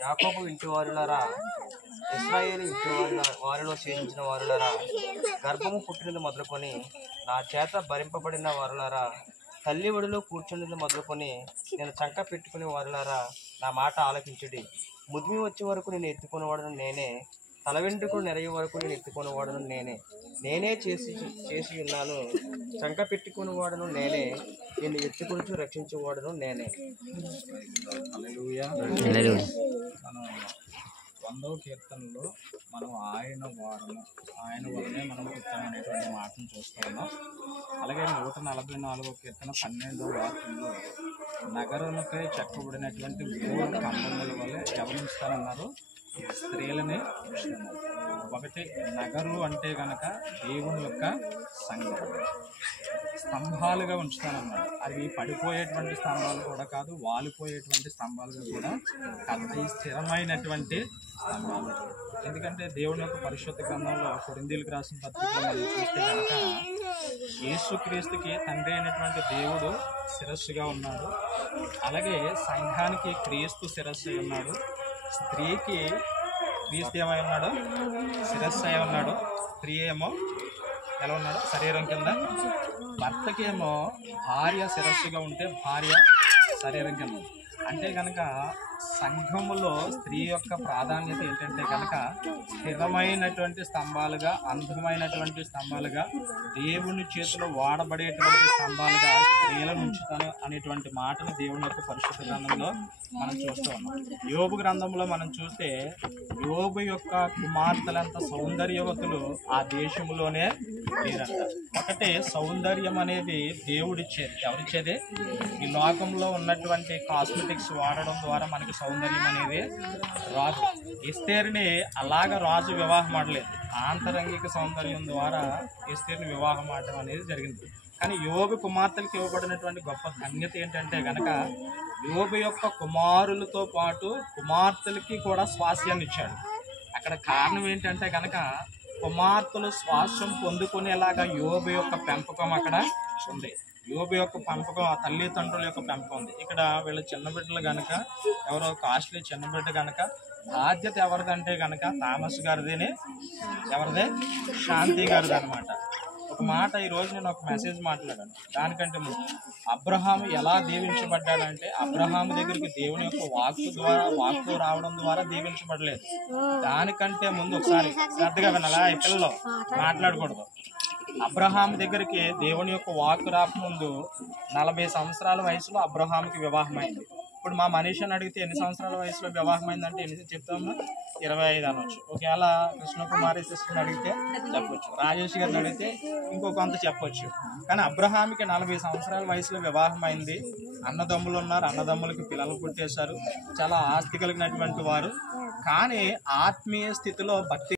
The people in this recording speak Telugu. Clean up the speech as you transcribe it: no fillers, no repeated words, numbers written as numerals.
యాకోబు ఇంటి వారులారా, ఇశ్రాయేలు ఇంటి వారిలో శేషించిన వారులారా, గర్భము పుట్టినది మొదలుకొని నా చేత భరింపబడిన వారులారా, తల్లి ఒడిలో కూర్చున్నది మొదలుకొని నేను చంక పెట్టుకునే వారులారా, నా మాట ఆలకించుడి. ముదిమి వచ్చే వరకు నేను ఎత్తుకునేవాడను నేనే, తల వెంట్రుకలు నెరగే వరకు నేను ఎత్తుకునేవాడను నేనే చేసి ఉన్నాను. చంక పెట్టుకునేవాడను నేనే, నేను ఎత్తుకుని రక్షించేవాడను నేనే. మనం 100వ కీర్తనలో మనం ఆయన వల్లనే మనం పుట్టాం అనేటువంటి మాటను చూస్తూ ఉన్నాం. అలాగే 144వ కీర్తన 12వ వాక్యంలో నగరునికై చెక్కబడినటువంటి 3 కంబముల వల్ల ఎవరు ఉంచుతారన్నారు? స్త్రీలని ఉంచుతున్నారు. ఒకటి, నగరు అంటే గనక దేవుని యొక్క సంఘం, స్తంభాలుగా ఉంచుతానన్నాడు. అవి పడిపోయేటువంటి స్తంభాలు కూడా కాదు, వాలిపోయేటువంటి స్తంభాలుగా కూడా కాదు, స్థిరమైనటువంటి స్తంభాలు. ఎందుకంటే దేవుని యొక్క పరిశుద్ధ గ్రంథంలో కొరింథీయులకు రాసిన పత్రికలో మనం చూస్తే కనుక యేసుక్రీస్తుకి తండ్రి అయినటువంటి దేవుడు శిరస్సుగా ఉన్నాడు. అలాగే సంఘానికి క్రీస్తు శిరస్సు అయి ఉన్నాడు. స్త్రీకి క్రీస్తు ఏమై ఉన్నాడు? శిరస్సు అయి ఉన్నాడు. స్త్రీ ఏమో ఎలా ఉన్నాడు? శరీరం కింద. భర్తకేమో భార్య శిరస్సుగా ఉంటే భార్య శరీరం కింద. అంటే కనుక సంఘములో స్త్రీ యొక్క ప్రాధాన్యత ఏంటంటే కనుక స్థిరమైనటువంటి స్తంభాలుగా, అందమైనటువంటి స్తంభాలుగా, దేవుని చేతిలో వాడబడేటువంటి స్తంభాలుగా స్త్రీలను ఉంచుతాను అనేటువంటి మాటను దేవుని యొక్క పరిశుద్ధ గ్రంథంలో మనం చూస్తూ ఉన్నాం. యోబు గ్రంథంలో మనం చూస్తే యోబు యొక్క కుమార్తెలంత సౌందర్యవతులు ఆ దేశంలోనే లేరంట. ఒకటే, సౌందర్యం అనేది దేవుడిచ్చేది. ఎవరిచ్చేది? ఈ లోకంలో ఉన్నటువంటి కాస్మెటిక్స్ వాడడం ద్వారా మనకి సౌందర్యం అనేది రాదు. ఎస్తేరుని అలాగ రాజు వివాహం ఆడలేదు. ఆంతరంగిక సౌందర్యం ద్వారా ఎస్తేరుని వివాహం ఆడడం అనేది జరిగింది. కానీ యోబు కుమార్తెలకు ఇవ్వబడినటువంటి గొప్ప ధన్యత ఏంటంటే కనుక యోబు యొక్క కుమారులతో పాటు కుమార్తెలకి కూడా స్వాస్యాన్ని ఇచ్చాడు. అక్కడ కారణం ఏంటంటే కనుక కుమార్తెలు స్వాస్యం పొందుకునేలాగా యోబు యొక్క పెంపకం అక్కడ ఉంది. యోబు యొక్క పెంపకం, ఆ తల్లిదండ్రుల యొక్క పెంపకం ఉంది. ఇక్కడ వీళ్ళ చిన్న బిడ్డలు కనుక ఎవరో కాస్ట్లీ చిన్న బిడ్డ కనుక బాధ్యత ఎవరిదంటే కనుక థామస్ గారిదేనే, ఎవరిదే? శాంతి గారిది అనమాట. ఒక మాట ఈరోజు నేను ఒక మెసేజ్ మాట్లాడాను. దానికంటే ముందు అబ్రహాము ఎలా దీవించబడ్డాడంటే, అబ్రహాము దగ్గరికి దేవుని యొక్క వాక్కు రావడం ద్వారా దీవించబడలేదు. దానికంటే ముందు ఒకసారి శ్రద్ధగా వినాలా, ఈ పిల్లలు మాట్లాడకూడదు. అబ్రహాం దగ్గరికి దేవుని యొక్క వాక్కు రాకముందు 40 సంవత్సరాల వయసులో అబ్రహాంకి వివాహం అయింది. ఇప్పుడు మా మనిషిని అడిగితే ఎన్ని సంవత్సరాల వయసులో వివాహం అయిందంటే ఎన్ని చెప్తాము? 25 అనొచ్చు. ఒకవేళ కృష్ణకుమారి సిస్టర్ని అడిగితే చెప్పొచ్చు, రాజేష్ గారిని అడిగితే ఇంకో కొంత చెప్పొచ్చు. కానీ అబ్రహాంకి 40 సంవత్సరాల వయసులో వివాహం అయింది. అన్నదమ్ములు ఉన్నారు, అన్నదమ్ములకి పిల్లలు పుట్టేశారు, చాలా ఆస్తి కలిగినటువంటి వారు. కానీ ఆత్మీయ స్థితిలో భక్తి